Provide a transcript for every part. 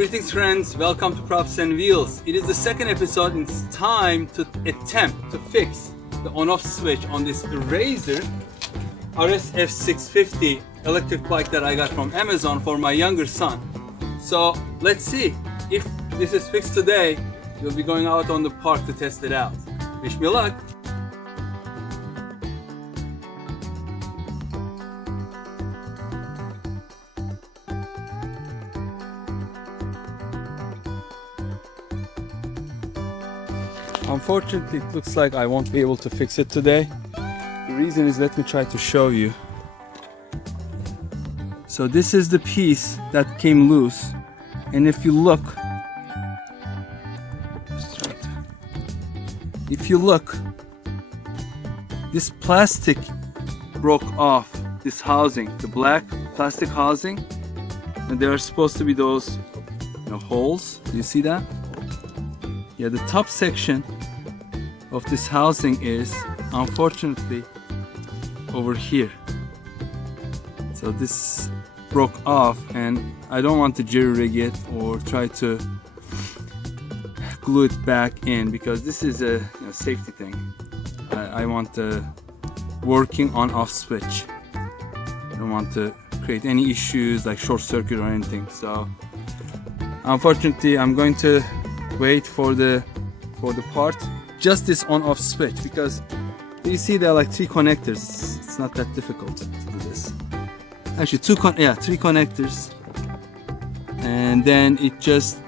Greetings friends, welcome to Props and Wheels. It is the second episode and it's time to attempt to fix the on-off switch on this Razor RSF650 electric bike that I got from Amazon for my younger son. So let's see if this is fixed today. We'll be going out on the park to test it out. Wish me luck. Unfortunately, it looks like I won't be able to fix it today. The reason is, let me try to show you. So this is the piece that came loose, and if you look, this plastic broke off, this housing, the black plastic housing, and there are supposed to be those holes. Do you see that? Yeah, the top section of this housing is unfortunately over here. So this broke off, and I don't want to jerry rig it or try to glue it back in, because this is a safety thing. I want the working on-off switch. I don't want to create any issues like short circuit or anything. So unfortunately, I'm going to wait for the part, just this on-off switch, because you see there are like 3 connectors. It's not that difficult to do this. Actually, 3 connectors, and then it just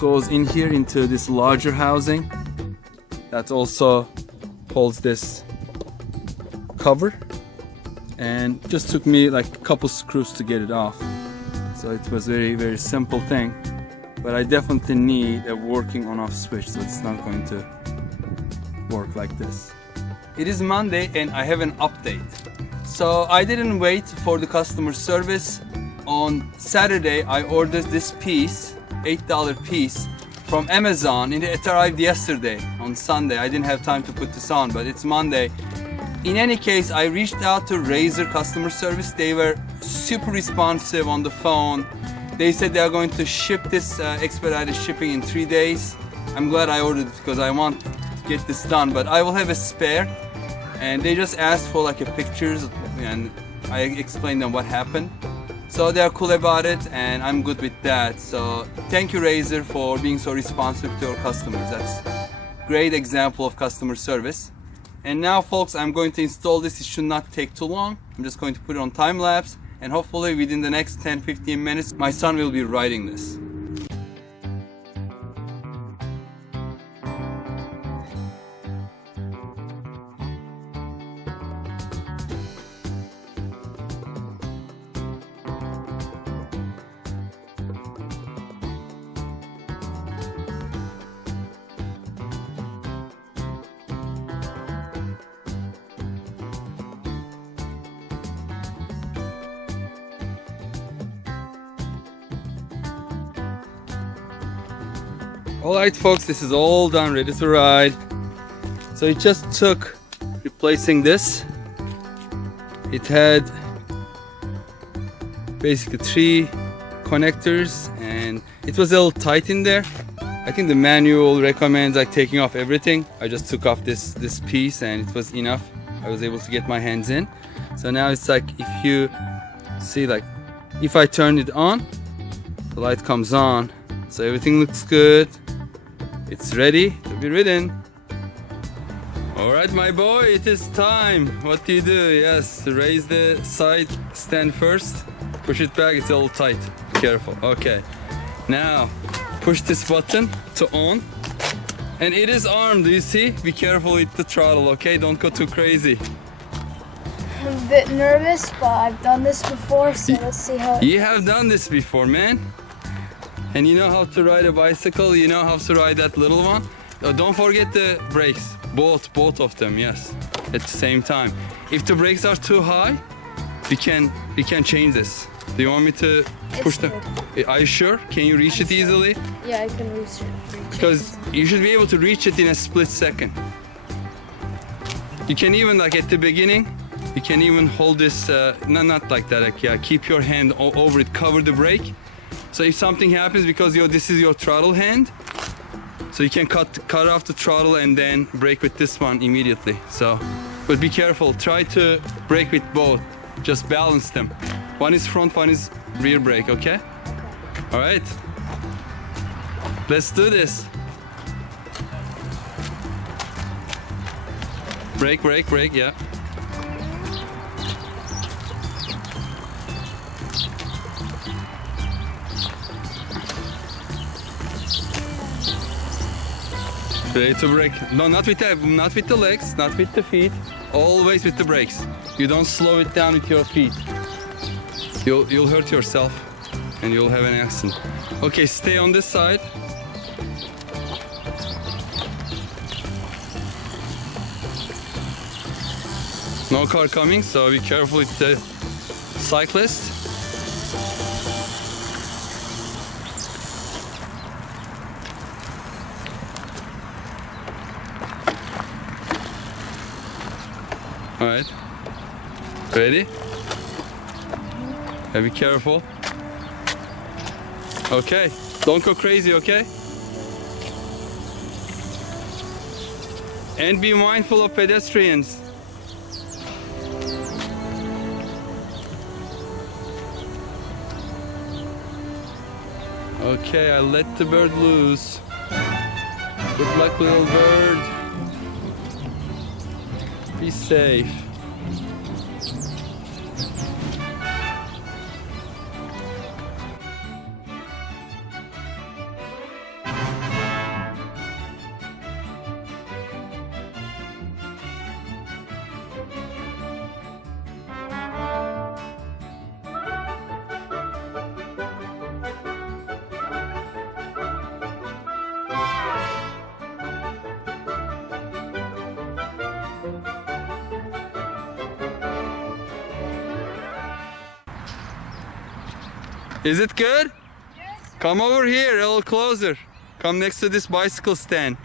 goes in here into this larger housing that also holds this cover, and just took me like a couple screws to get it off. So it was very simple thing, but I definitely need a working on-off switch, so it's not going to work like this. It is Monday and I have an update. So I didn't wait for the customer service. On Saturday I ordered this piece, $8 piece, from Amazon, and it arrived yesterday on Sunday. I didn't have time to put this on, but it's Monday. In any case, I reached out to Razor customer service. They were super responsive on the phone. They said they are going to ship this expedited shipping in 3 days. I'm glad I ordered it because I want to get this done, but I will have a spare. And they just asked for like a pictures, and I explained them what happened. So they're cool about it, and I'm good with that. So thank you, Razor, for being so responsive to your customers. That's a great example of customer service. And now, folks, I'm going to install this. It should not take too long. I'm just going to put it on time lapse, and hopefully within the next 10-15 minutes, my son will be riding this. Alright folks, this is all done, ready to ride. So it just took replacing this. It had basically 3 connectors, and it was a little tight in there. I think the manual recommends like taking off everything. I just took off this piece, and it was enough. I was able to get my hands in. So now it's like, if you see, like if I turn it on, the light comes on. So everything looks good. It's ready to be ridden. Alright my boy, it is time. What do? Yes, raise the side stand first. Push it back, it's a little tight. Be careful. Okay. Now, push this button to on. And it is armed, do you see? Be careful with the throttle, okay? Don't go too crazy. I'm a bit nervous, but I've done this before, so let's see how You have done this before, man. And you know how to ride a bicycle, you know how to ride that little one. Don't forget the brakes, both of them, yes, at the same time. If the brakes are too high, we can change this. Do you want me to push them? Are you sure? Can you reach it easily? Yeah, I can reach it. Because you should be able to reach it in a split second. You can even, like at the beginning, you can even hold this, not like that, like, yeah, keep your hand over it, cover the brake, So if something happens, because this is your throttle hand, so you can cut off the throttle and then brake with this one immediately. So, but be careful. Try to brake with both. Just balance them. One is front, one is rear brake. Okay? All right. Let's do this. Brake, brake, brake. Yeah. Ready to brake. No, not with the legs, not with the feet. Always with the brakes. You don't slow it down with your feet. You'll hurt yourself and you'll have an accident. Okay, stay on this side. No car coming, so be careful with the cyclist. All right, ready? Be careful. Okay, don't go crazy, okay? And be mindful of pedestrians. Okay, I let the bird loose. Good luck, little bird. Be safe. Is it good? Yes. Come over here, a little closer. Come next to this bicycle stand.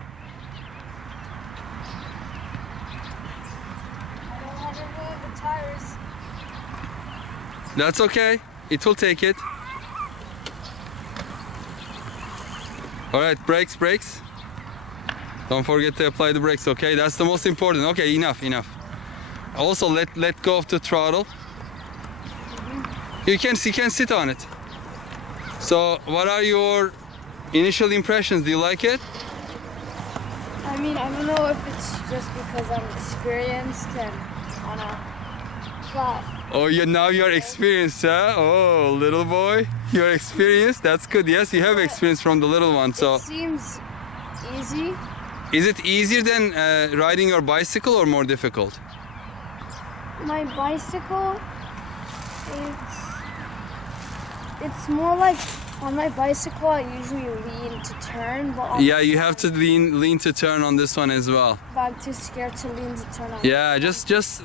I don't want to move the tires. That's okay. It will take it. All right, brakes, brakes. Don't forget to apply the brakes, okay? That's the most important. Okay, enough, enough. Also, let go of the throttle. You can sit on it. So, what are your initial impressions? Do you like it? I mean, I don't know if it's just because I'm experienced and wanna try. Oh, now you're experienced, huh? Oh, little boy, you're experienced. That's good. Yes, you have experience from the little one. So, it seems easy. is it easier than riding your bicycle or more difficult? My bicycle, it's more like on my bicycle I usually lean to turn, but Yeah, you have to lean to turn on this one as well. I'm too scared to lean to turn on. Yeah, just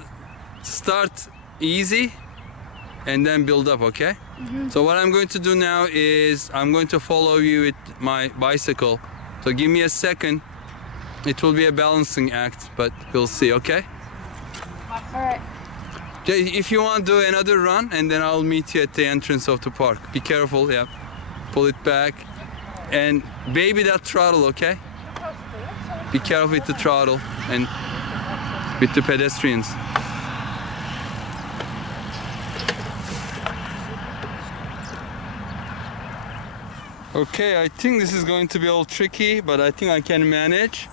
start easy and then build up, okay? So what I'm going to do now is I'm going to follow you with my bicycle. So give me a second. It will be a balancing act, but we'll see, okay? All right. If you want to do another run, and then I'll meet you at the entrance of the park. Be careful, yeah. Pull it back. And baby that throttle, okay? Be careful with the throttle and with the pedestrians. Okay, I think this is going to be a little tricky, but I think I can manage.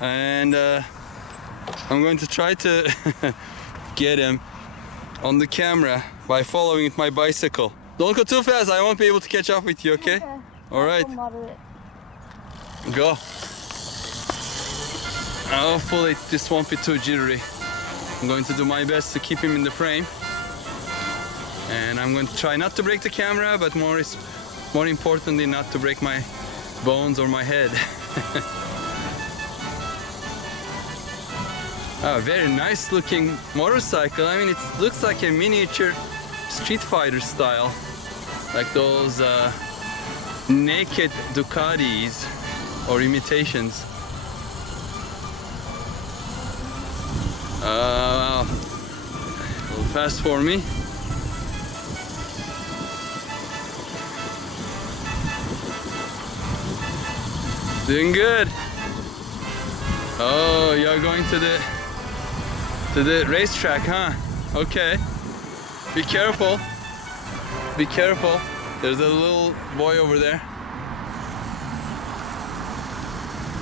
And I'm going to try to get him on the camera by following with my bicycle. Don't go too fast, I won't be able to catch up with you, okay? All right, go. Hopefully this won't be too jittery. I'm going to do my best to keep him in the frame. And I'm going to try not to break the camera, but more importantly, not to break my bones or my head. Oh, very nice looking motorcycle. I mean, it looks like a miniature Street Fighter style. Like those naked Ducatis or imitations. A little fast for me. Doing good. Oh, you're going to the racetrack, huh? Okay. Be careful. Be careful. There's a little boy over there.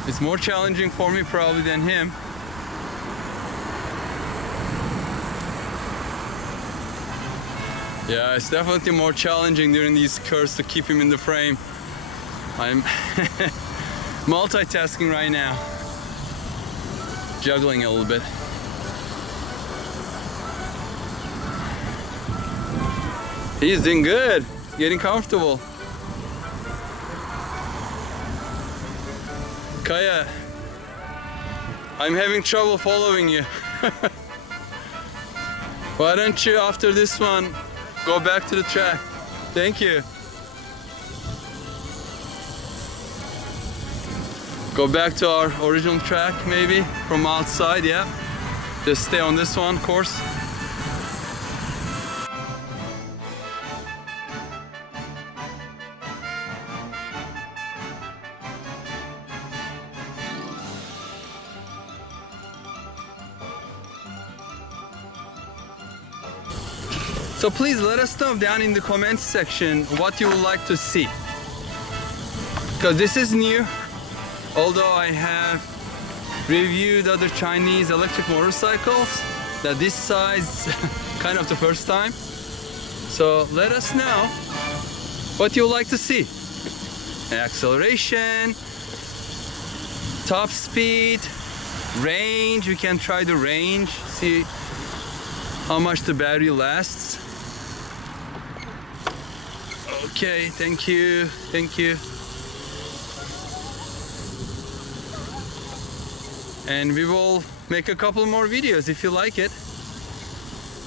It's more challenging for me probably than him. Yeah, it's definitely more challenging during these curves to keep him in the frame. I'm multitasking right now. Juggling a little bit. He's doing good. Getting comfortable. Kaya, I'm having trouble following you. Why don't you, after this one, go back to the track? Thank you. Go back to our original track, maybe, from outside, yeah. Just stay on this one course. So please let us know down in the comments section what you would like to see. Because this is new. Although I have reviewed other Chinese electric motorcycles, that this size kind of the first time. So let us know what you would like to see. Acceleration, top speed, range. We can try the range, see how much the battery lasts. Okay, thank you, thank you. And we will make a couple more videos if you like it.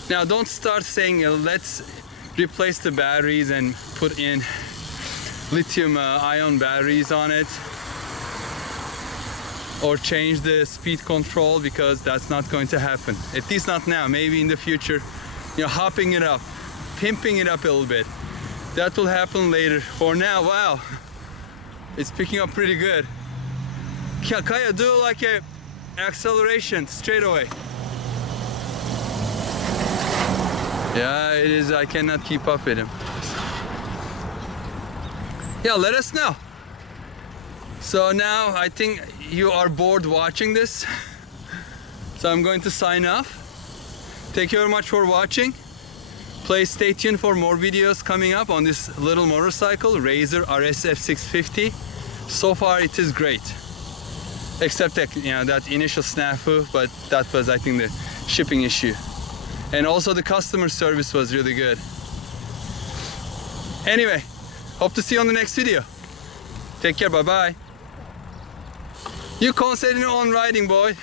Now don't start saying let's replace the batteries and put in lithium ion batteries on it, or change the speed control, because that's not going to happen. At least not now, maybe in the future, you know, hopping it up, pimping it up a little bit. That will happen later. For now, wow, it's picking up pretty good. Kaya, do like a acceleration straight away. Yeah, it is. I cannot keep up with him. Yeah, let us know. So now I think you are bored watching this. So I'm going to sign off. Thank you very much for watching. Please stay tuned for more videos coming up on this little motorcycle, Razor RSF650. So far it is great. Except that, you know, that initial snafu, but that was, I think, the shipping issue. And also the customer service was really good. Anyway, hope to see you on the next video. Take care, bye-bye. You concentrate on riding, boy.